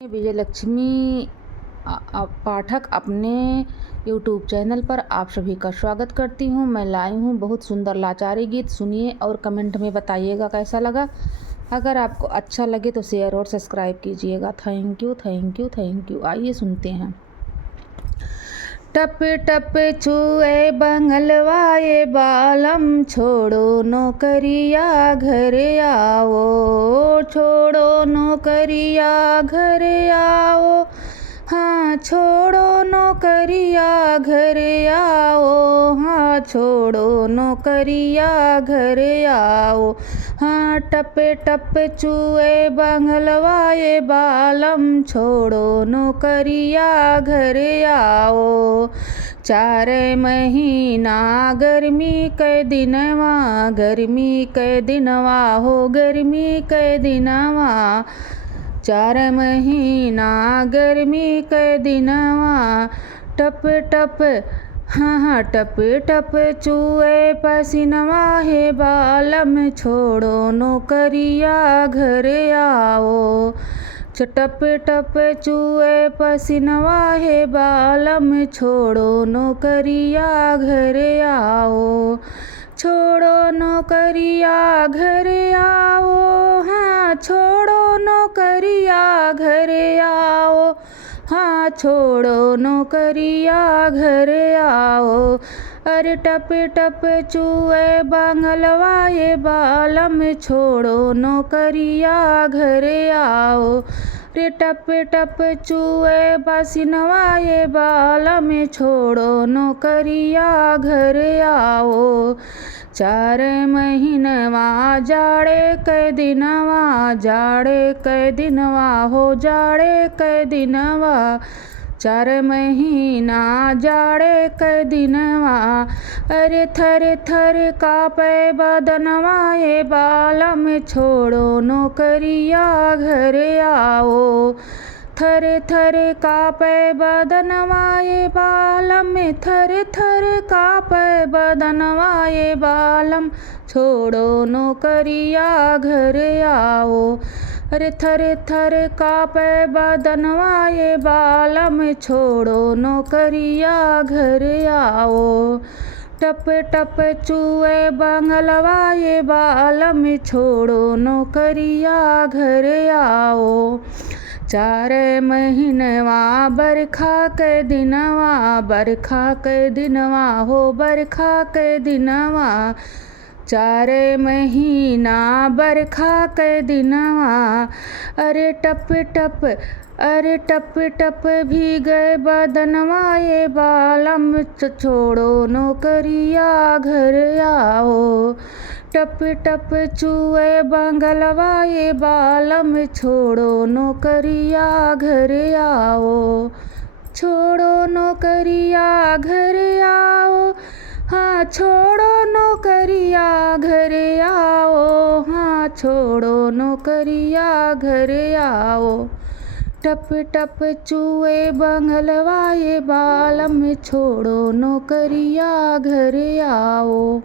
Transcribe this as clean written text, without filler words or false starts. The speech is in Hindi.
विजयलक्ष्मी पाठक अपने यूट्यूब चैनल पर आप सभी का स्वागत करती हूँ। मैं लाई हूँ बहुत सुंदर लाचारी गीत। सुनिए और कमेंट में बताइएगा कैसा लगा। अगर आपको अच्छा लगे तो शेयर और सब्सक्राइब कीजिएगा। Thank you thank you thank you. आइए सुनते हैं। टप टप छुए बंगलवाए बालम, छोड़ो नौकरिया घर आओ, छोड़ो नौकरिया घर आओ, हाँ छोड़ो नौकरिया घर आओ, हाँ छोड़ो नौकरिया घर आओ, हाँ टप टप चुए बंगलवाए बालम, छोड़ो नौकरिया घर आओ। 4 महीना गर्मी के दिनवा, गर्मी के दिनवा हो गर्मी के दिनवा, 4 महीना गर्मी के दिनवा, टप टप हाँ टप टप चुए पसीनवा है बालम, छोड़ो नौकरिया घर आओ। टप टप चुए पसीनवा है बालम, छोड़ो नौकरिया घर आओ, छोड़ो नौकरिया घर आओ, हाँ छोड़ो नौकरिया घर आओ, हाँ छोड़ो नौकरिया घर आओ। अरे टप टप चुए बंगलवाए बालम, छोड़ो नौकरिया घर आओ। रे टप टप चुए पसीनवाए बालम, छोड़ो नौकरिया घर आओ। 4 महीनवा जाड़े के दिनवा, जाड़े के दिनवा हो जाड़े के दिनवा, 4 महीना जाड़े के दिनवा, अरे थर थर कापे बदनवा ये बालम, छोड़ो नौकरिया घर आओ। थर थर कापे बदनवा ये बालम, थर थर कापे बदनवा ये बालम, छोड़ो नौकरिया घर आओ। अरे थर थर कापे बदनवा ये बालम, छोड़ो नौकरिया घर आओ। टप टप चुए बंगलवा ये बालम, छोड़ो नौकरिया घर आओ। 4 महीनवा बरखा के दिनवा, बरखा के दिनवा हो बरखा के दिनवा, 4 महीना बरखा के दिनवा, अरे टप टप अरे टप टप भीगे बदनवा ये बालम, छोड़ो नौकरिया घर आओ। टप टप चुए बंगलवा ये बालम, छोड़ो नौकरिया घर आओ, छोड़ो नौकरिया घर आओ, हाँ छोड़ो नौकरिया घर आओ, हाँ छोड़ो नौकरिया घर आओ। टप टप चुए बंगलवा ये बालम, छोड़ो नौकरिया घर आओ।